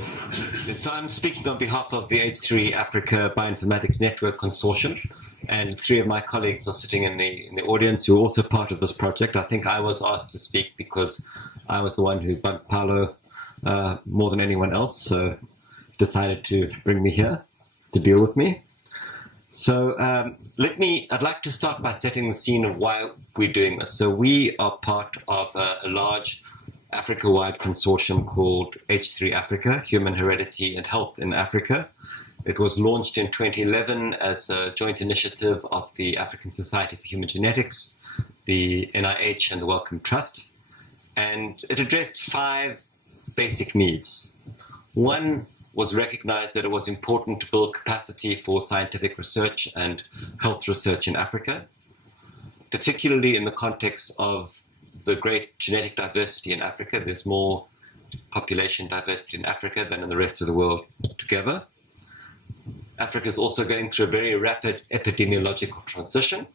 So I'm speaking on behalf of the H3 Africa Bioinformatics Network Consortium, and three of my colleagues are sitting in the audience who are also part of this project. I think I was asked to speak because I was the one who bugged Paolo more than anyone else, so decided to bring me here to deal with me. So I'd like to start by setting the scene of why we're doing this. So we are part of a large Africa-wide consortium called H3 Africa, Human Heredity and Health in Africa. It was launched in 2011 as a joint initiative of the African Society for Human Genetics, the NIH, and the Wellcome Trust. And it addressed 5 basic needs. One was recognized that it was important to build capacity for scientific research and health research in Africa, particularly in the context of the great genetic diversity in Africa. There's more population diversity in Africa than in the rest of the world together. Africa is also going through a very rapid epidemiological transition,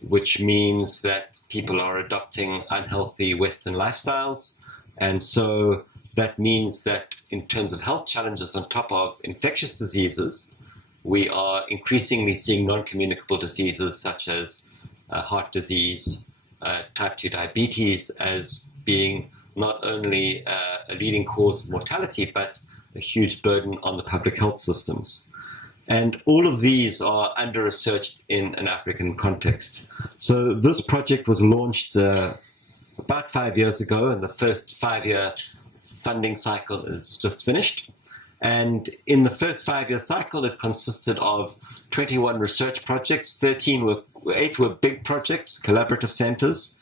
which means that people are adopting unhealthy Western lifestyles. And so that means that in terms of health challenges on top of infectious diseases, we are increasingly seeing non-communicable diseases such as heart disease, type 2 diabetes as being not only a leading cause of mortality, but a huge burden on the public health systems. And all of these are under-researched in an African context. So this project was launched about 5 years ago, and the first 5-year funding cycle is just finished. And in the first 5-year cycle, it consisted of 21 research projects. 8 were big projects, collaborative centers.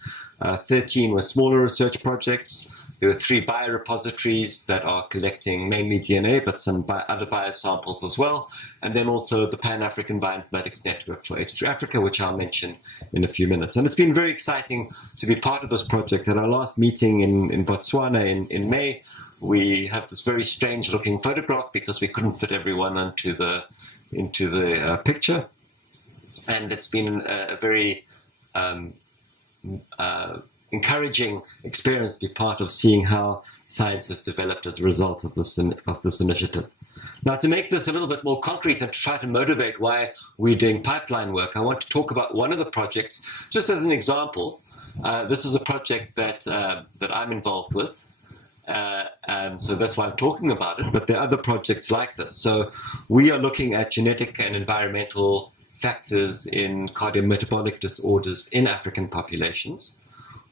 13 were smaller research projects. There were 3 biorepositories that are collecting mainly DNA, but some other biosamples as well. And then also the Pan-African Bioinformatics Network for H3 Africa, which I'll mention in a few minutes. And it's been very exciting to be part of this project. At our last meeting in Botswana in May, we have this very strange looking photograph because we couldn't fit everyone into the picture. And it's been a very encouraging experience to be part of seeing how science has developed as a result of this initiative. Now, to make this a little bit more concrete and to try to motivate why we're doing pipeline work, I want to talk about one of the projects. Just as an example, this is a project that I'm involved with. So that's why I'm talking about it, but there are other projects like this. So we are looking at genetic and environmental factors in cardiometabolic disorders in African populations.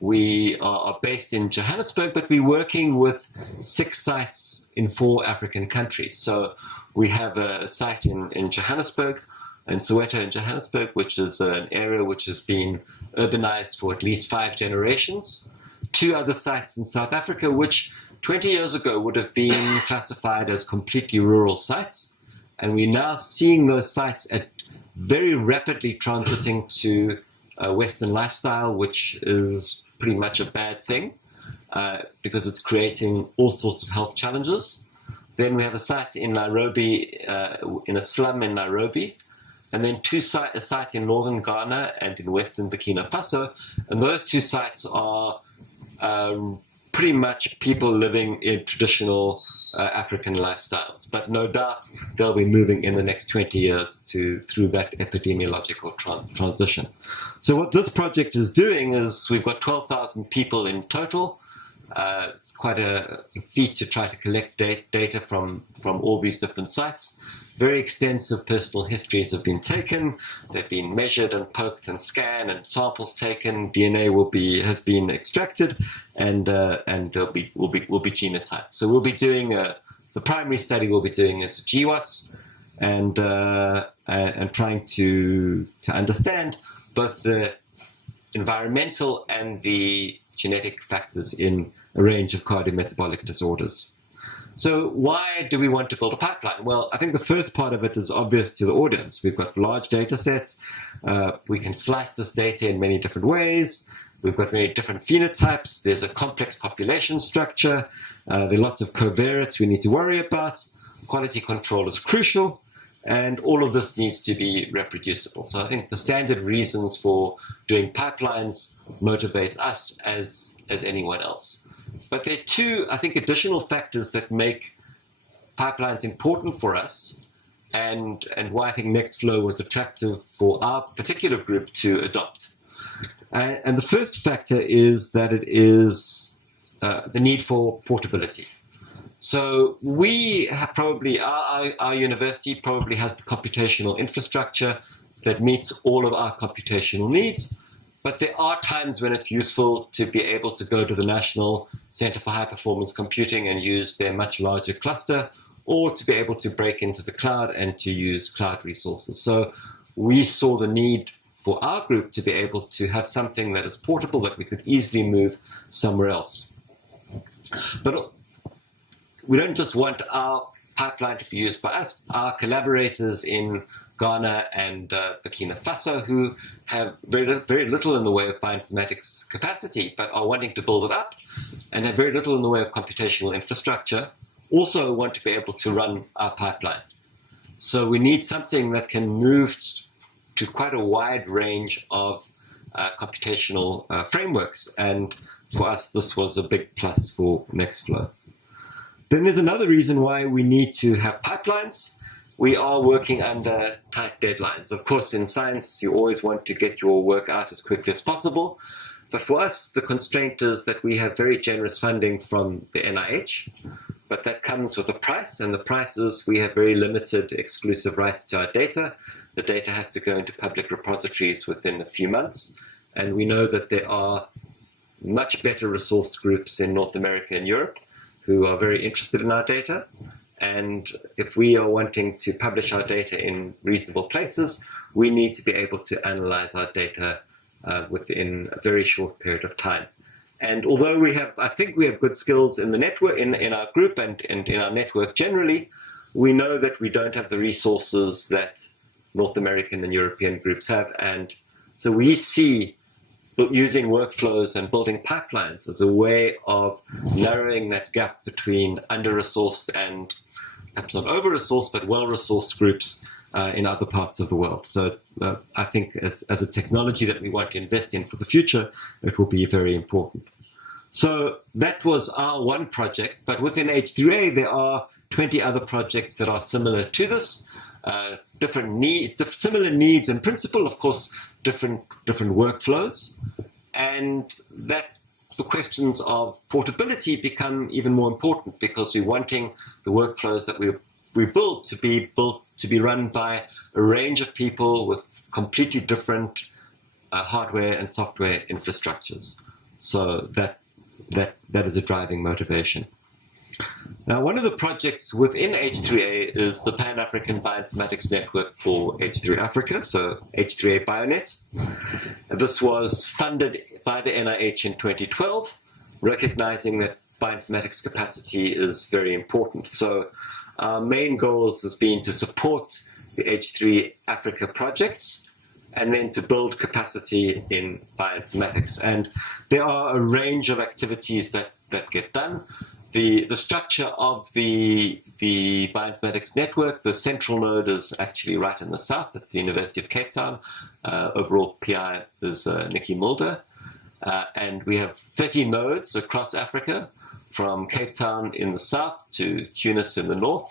We are based in Johannesburg, but we're working with 6 sites in 4 African countries. So we have a site in Johannesburg, in Soweto in Johannesburg, which is an area which has been urbanized for at least 5 generations. 2 other sites in South Africa, which 20 years ago would have been classified as completely rural sites. And we're now seeing those sites at very rapidly transiting to a Western lifestyle, which is pretty much a bad thing because it's creating all sorts of health challenges. Then we have a site in Nairobi, in a slum in Nairobi, and then a site in northern Ghana and in western Burkina Faso. And those 2 sites are pretty much people living in traditional African lifestyles. But no doubt they'll be moving in the next 20 years through that epidemiological transition. So what this project is doing is we've got 12,000 people in total. It's quite a feat to try to collect data from all these different sites. Very extensive personal histories have been taken. They've been measured and poked and scanned, and samples taken. DNA has been extracted, and will be genotyped. So we'll be doing the primary study we'll be doing is GWAS, and trying to understand both the environmental and the genetic factors in a range of cardiometabolic disorders. So why do we want to build a pipeline? Well, I think the first part of it is obvious to the audience. We've got large data sets. We can slice this data in many different ways. We've got many different phenotypes. There's a complex population structure. There are lots of covariates we need to worry about. Quality control is crucial. And all of this needs to be reproducible. So I think the standard reasons for doing pipelines motivates us as anyone else. But there are 2, I think, additional factors that make pipelines important for us, and why I think Nextflow was attractive for our particular group to adopt. And the first factor is that it is the need for portability. So we have probably, our university probably has the computational infrastructure that meets all of our computational needs, but there are times when it's useful to be able to go to the National Center for High Performance Computing and use their much larger cluster, or to be able to break into the cloud and to use cloud resources. So we saw the need for our group to be able to have something that is portable, that we could easily move somewhere else. But we don't just want our pipeline to be used by us. Our collaborators in Ghana and Burkina Faso, who have very little in the way of bioinformatics capacity, but are wanting to build it up, and have very little in the way of computational infrastructure, also want to be able to run our pipeline. So we need something that can move to quite a wide range of computational frameworks, and for us this was a big plus for Nextflow. Then there's another reason why we need to have pipelines. We are working under tight deadlines. Of course, in science, you always want to get your work out as quickly as possible. But for us, the constraint is that we have very generous funding from the NIH, but that comes with a price, and the price is we have very limited exclusive rights to our data. The data has to go into public repositories within a few months, and we know that there are much better resourced groups in North America and Europe who are very interested in our data. And if we are wanting to publish our data in reasonable places, we need to be able to analyze our data within a very short period of time. And although I think we have good skills in the network, in our group and in our network generally, we know that we don't have the resources that North American and European groups have. And so we see using workflows and building pipelines as a way of narrowing that gap between under-resourced and perhaps not over-resourced, but well-resourced groups in other parts of the world. So I think as a technology that we want to invest in for the future, it will be very important. So that was our one project, but within H3A, there are 20 other projects that are similar to this, different needs, similar needs in principle, of course, different workflows, and that the questions of portability become even more important because we're wanting the workflows that we build to be run by a range of people with completely different hardware and software infrastructures. So that is a driving motivation. Now, one of the projects within H3A is the Pan-African Bioinformatics Network for H3 Africa, so H3A Bionet. This was funded by the NIH in 2012, recognizing that bioinformatics capacity is very important. So our main goals has been to support the H3 Africa projects and then to build capacity in bioinformatics. And there are a range of activities that get done. The structure of the bioinformatics network, the central node is actually right in the south. It's the University of Cape Town. Overall PI is Nikki Mulder. And we have 30 nodes across Africa, from Cape Town in the south to Tunis in the north,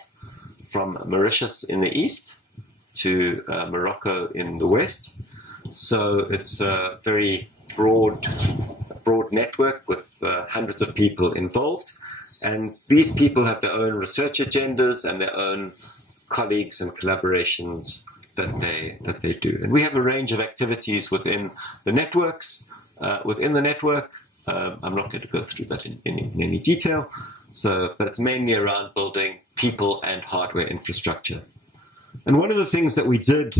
from Mauritius in the east to Morocco in the west. So it's a very broad network with hundreds of people involved. And these people have their own research agendas and their own colleagues and collaborations that they do. And we have a range of activities within the networks. Within the network, I'm not going to go through that in any detail. But it's mainly around building people and hardware infrastructure. And one of the things that we did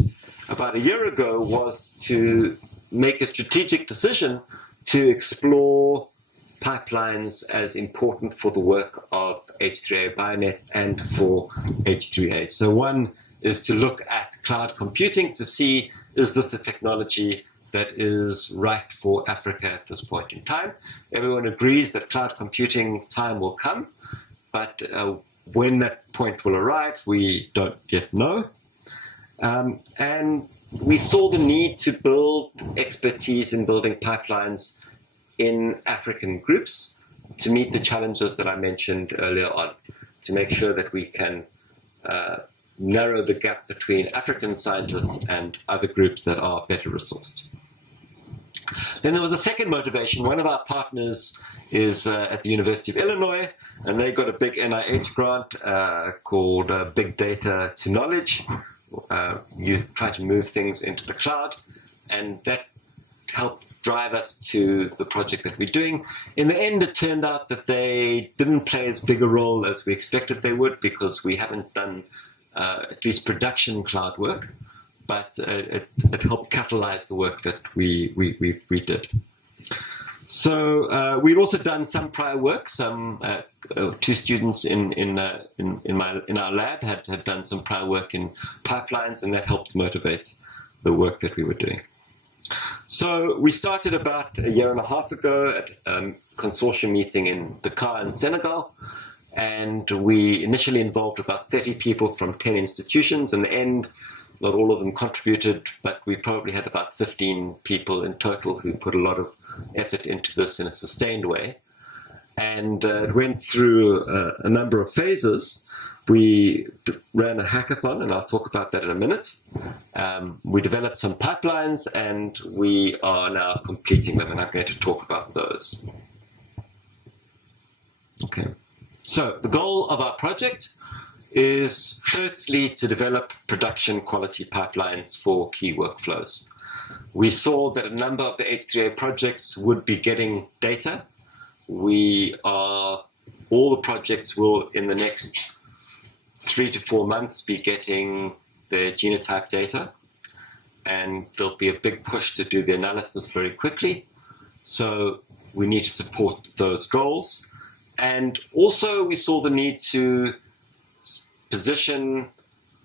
about a year ago was to make a strategic decision to explore pipelines as important for the work of H3A Bionet and for H3A. So one is to look at cloud computing to see, is this a technology that is right for Africa at this point in time? Everyone agrees that cloud computing time will come, but when that point will arrive, we don't yet know. And we saw the need to build expertise in building pipelines in African groups to meet the challenges that I mentioned earlier on. to make sure that we can narrow the gap between African scientists and other groups that are better resourced. Then there was a second motivation. One of our partners is at the University of Illinois, and they got a big NIH grant called Big Data to Knowledge. You try to move things into the cloud, and that helped drive us to the project that we're doing. In the end, it turned out that they didn't play as big a role as we expected they would, because we haven't done at least production cloud work, but it helped catalyze the work that we did. So we'd also done some prior work. Some two students in our lab had done some prior work in pipelines, and that helped motivate the work that we were doing. So we started about a year and a half ago at a consortium meeting in Dakar in Senegal, and we initially involved about 30 people from 10 institutions. In the end, not all of them contributed, but we probably had about 15 people in total who put a lot of effort into this in a sustained way. And it went through a number of phases. We ran a hackathon, and I'll talk about that in a minute. We developed some pipelines, and we are now completing them, and I'm going to talk about those. Okay. So the goal of our project is firstly to develop production quality pipelines for key workflows. We saw that a number of the H3A projects would be getting data. All the projects will, in the next 3 to 4 months, be getting their genotype data, and there'll be a big push to do the analysis very quickly. So we need to support those goals. And also we saw the need to position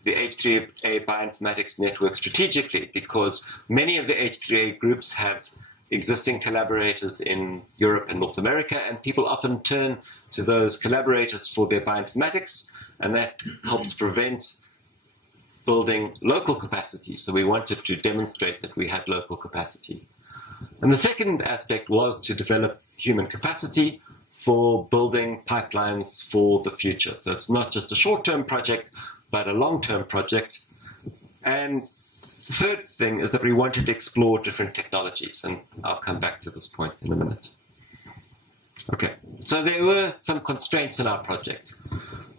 the H3A bioinformatics network strategically, because many of the H3A groups have existing collaborators in Europe and North America, and people often turn to those collaborators for their bioinformatics, and that helps prevent building local capacity. So we wanted to demonstrate that we had local capacity. And the second aspect was to develop human capacity for building pipelines for the future. So it's not just a short-term project, but a long-term project. And the third thing is that we wanted to explore different technologies, and I'll come back to this point in a minute. Okay, so there were some constraints in our project.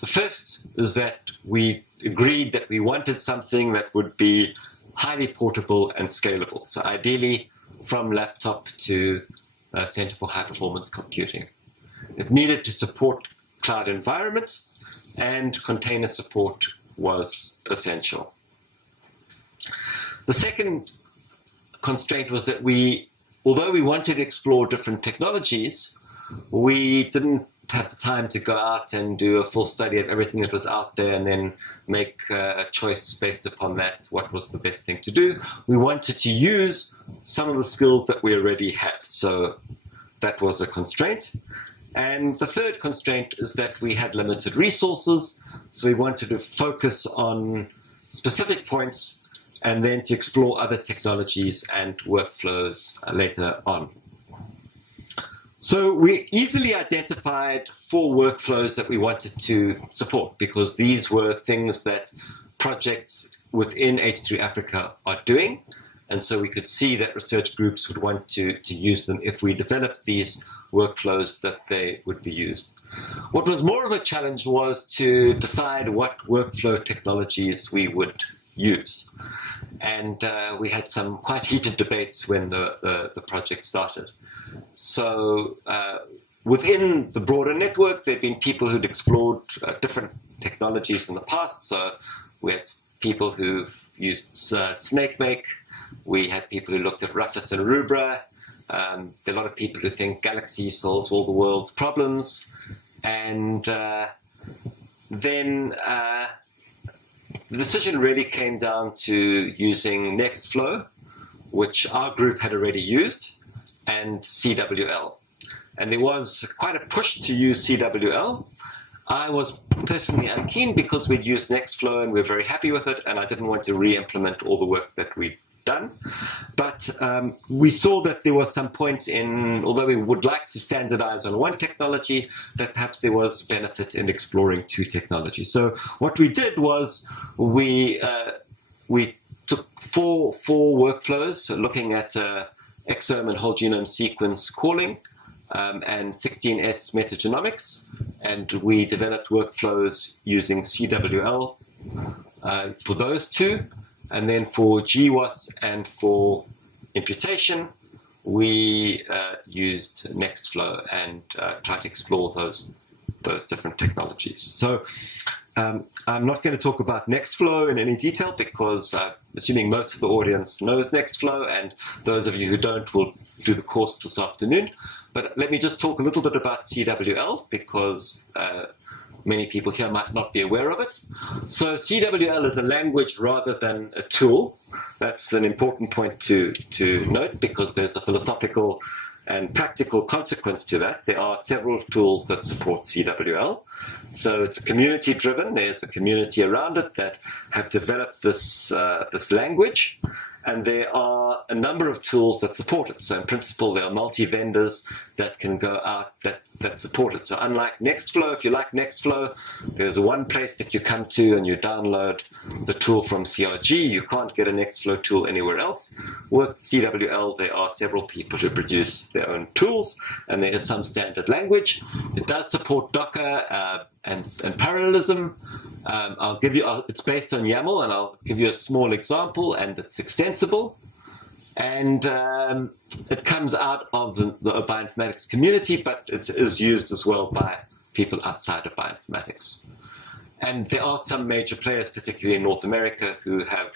The first is that we agreed that we wanted something that would be highly portable and scalable. So ideally from laptop to Center for High Performance Computing. It needed to support cloud environments, and container support was essential. The second constraint was that although we wanted to explore different technologies, we didn't have the time to go out and do a full study of everything that was out there and then make a choice based upon that, what was the best thing to do. We wanted to use some of the skills that we already had, so that was a constraint. And the third constraint is that we had limited resources, so we wanted to focus on specific points and then to explore other technologies and workflows later on. So we easily identified 4 workflows that we wanted to support, because these were things that projects within H3 Africa are doing, and so we could see that research groups would want to use them if we developed these workflows that they would be used. What was more of a challenge was to decide what workflow technologies we would use. And we had some quite heated debates when the project started. So within the broader network, there have been people who'd explored different technologies in the past. So we had people who've used SnakeMake. We had people who looked at Rufus and Rubra. There are a lot of people who think Galaxy solves all the world's problems. And then the decision really came down to using Nextflow, which our group had already used, and CWL. And there was quite a push to use CWL. I was personally unkeen because we'd used Nextflow and we're very happy with it, and I didn't want to re-implement all the work that we'd done. But we saw that there was some point in, although we would like to standardize on one technology, that perhaps there was benefit in exploring two technologies. So what we did was we took four workflows looking at exome and whole genome sequence calling and 16S metagenomics, and we developed workflows using CWL for those two. And then for GWAS and for imputation, we used Nextflow and tried to explore those different technologies. So I'm not going to talk about Nextflow in any detail because I'm assuming most of the audience knows Nextflow, and those of you who don't will do the course this afternoon. But let me just talk a little bit about CWL because many people here might not be aware of it. So CWL is a language rather than a tool. That's an important point to note because there's a philosophical and practical consequence to that. There are several tools that support CWL. So it's community driven. There's a community around it that have developed this language. And there are a number of tools that support it. So in principle, there are multi-vendors that can go out that support it. So unlike Nextflow, if you like Nextflow, there's one place that you come to and you download the tool from CRG. You can't get a Nextflow tool anywhere else. With CWL, there are several people who produce their own tools, and there is some standard language. It does support Docker and parallelism. I'll give you. It's based on YAML, and I'll give you a small example. And it's extensible, and it comes out of the bioinformatics community, but it is used as well by people outside of bioinformatics. And there are some major players, particularly in North America, who have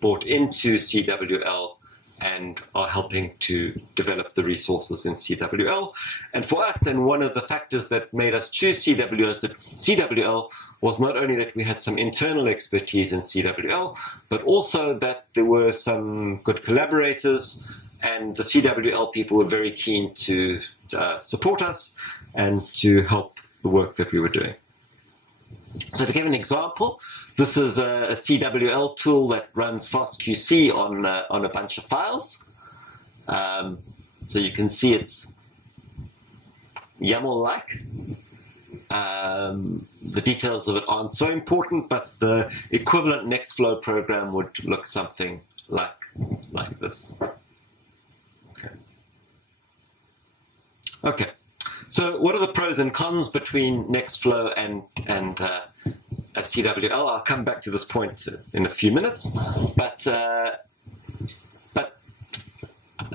bought into CWL and are helping to develop the resources in CWL. And for us, and one of the factors that made us choose CWL was not only that we had some internal expertise in CWL, but also that there were some good collaborators, and the CWL people were very keen to support us and to help the work that we were doing. So to give an example, this is a CWL tool that runs FastQC on a bunch of files. So you can see it's YAML-like. The details of it aren't so important, but the equivalent Nextflow program would look something like this. Okay. So what are the pros and cons between Nextflow and CWL? I'll come back to this point in a few minutes. But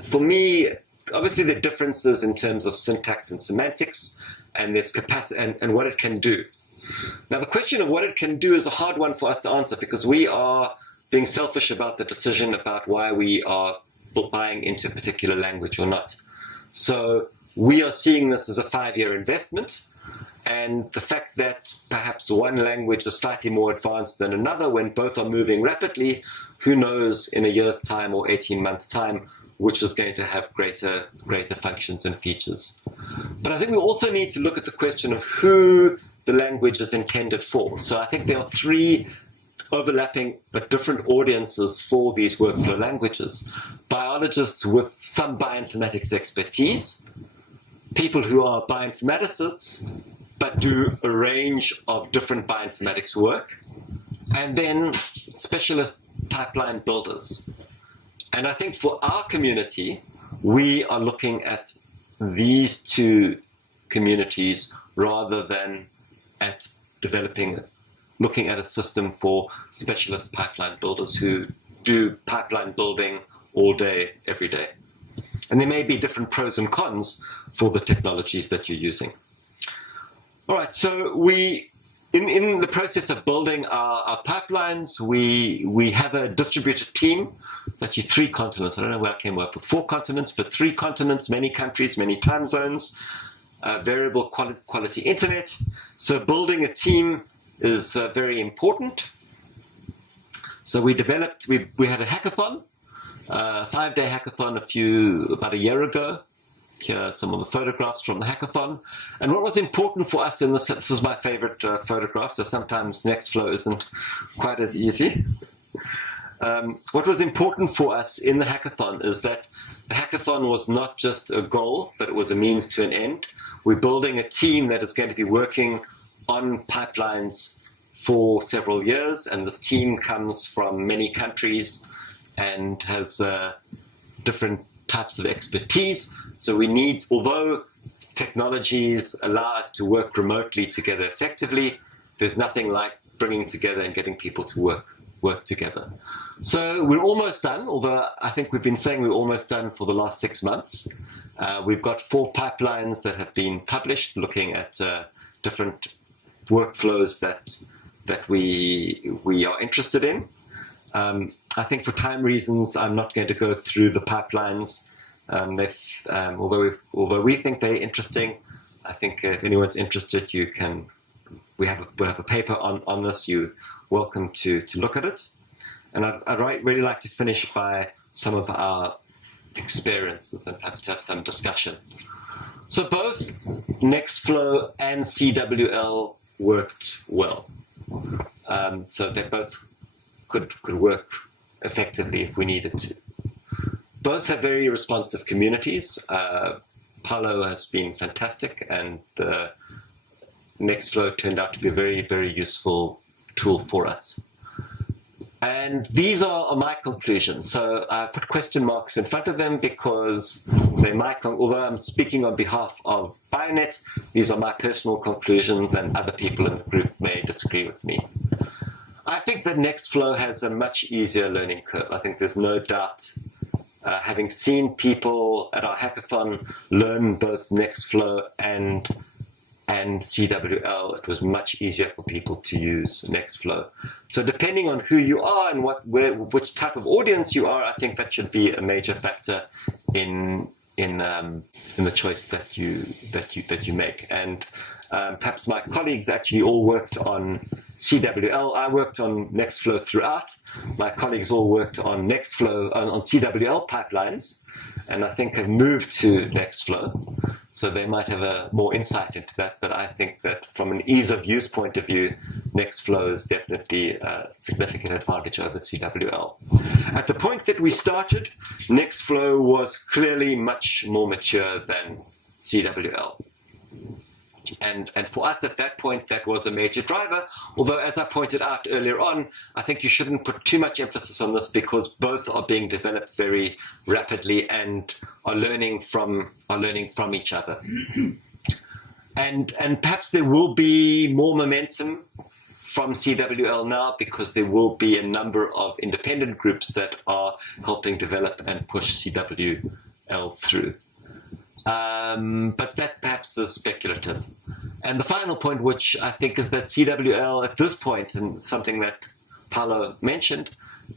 for me, obviously the differences in terms of syntax and semantics, and there's capacity and what it can do. Now, the question of what it can do is a hard one for us to answer because we are being selfish about the decision about why we are buying into a particular language or not. So we are seeing this as a 5-year investment, and the fact that perhaps one language is slightly more advanced than another when both are moving rapidly, who knows in a year's time or 18 months' time which is going to have greater functions and features. But I think we also need to look at the question of who the language is intended for. So I think there are 3 overlapping but different audiences for these workflow languages. Biologists with some bioinformatics expertise, people who are bioinformaticists but do a range of different bioinformatics work, and then specialist pipeline builders. And I think for our community, we are looking at these 2 communities rather than at looking at a system for specialist pipeline builders who do pipeline building all day, every day. And there may be different pros and cons for the technologies that you're using. All right, so in the process of building our pipelines, we have a distributed team. It's actually 3 continents. I don't know where I came up with 4 continents, but 3 continents, many countries, many time zones, variable quality internet. So building a team is very important. So we had a hackathon, a 5-day hackathon about a year ago. Here are some of the photographs from the hackathon. And what was important for us in this is my favorite photograph, so sometimes Nextflow isn't quite as easy. what was important for us in the hackathon is that the hackathon was not just a goal, but it was a means to an end. We're building a team that is going to be working on pipelines for several years, and this team comes from many countries and has different types of expertise. So we need, although technologies allow us to work remotely together effectively, there's nothing like bringing together and getting people to work together. So we're almost done, although I think we've been saying we're almost done for the last 6 months. We've got 4 pipelines that have been published looking at different workflows that we are interested in. I think for time reasons, I'm not going to go through the pipelines. Although we think they're interesting, I think if anyone's interested, we have a paper on this. You're welcome to look at it. And I'd really like to finish by some of our experiences and perhaps have some discussion. So both Nextflow and CWL worked well. So they both could work effectively if we needed to. Both have very responsive communities. Paulo has been fantastic, and Nextflow turned out to be a very, very useful tool for us. And these are my conclusions. So I put question marks in front of them because although I'm speaking on behalf of Bionet, these are my personal conclusions, and other people in the group may disagree with me. I think that Nextflow has a much easier learning curve. I think there's no doubt. Having seen people at our hackathon learn both Nextflow and CWL, it was much easier for people to use Nextflow. So depending on who you are and which type of audience you are, I think that should be a major factor in the choice that you make. And perhaps my colleagues actually all worked on CWL. I worked on Nextflow throughout. My colleagues all worked on Nextflow on CWL pipelines, and I think have moved to Nextflow. So they might have a more insight into that. But I think that from an ease of use point of view, Nextflow is definitely a significant advantage over CWL. At the point that we started, Nextflow was clearly much more mature than CWL. And for us at that point, that was a major driver. Although, as I pointed out earlier on, I think you shouldn't put too much emphasis on this because both are being developed very rapidly and are learning from each other. And perhaps there will be more momentum from CWL now because there will be a number of independent groups that are helping develop and push CWL through. But that perhaps is speculative. And the final point, which I think is that CWL at this point, and something that Paulo mentioned,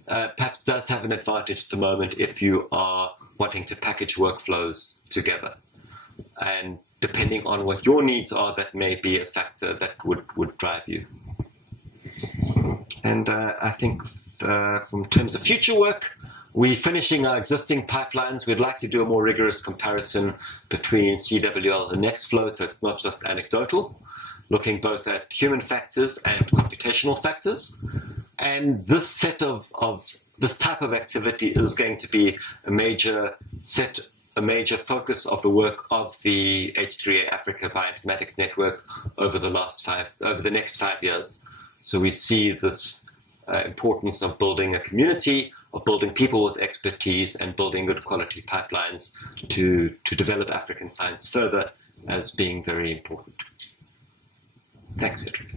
perhaps does have an advantage at the moment if you are wanting to package workflows together. And depending on what your needs are, that may be a factor that would drive you. And I think from terms of future work, we're finishing our existing pipelines. We'd like to do a more rigorous comparison between CWL and Nextflow, so it's not just anecdotal, looking both at human factors and computational factors. And this this type of activity is going to be a major focus of the work of the H3A Africa Bioinformatics Network over the next 5 years. So we see this importance of building a community, of building people with expertise and building good quality pipelines to develop African science further as being very important. Thanks, Cedric.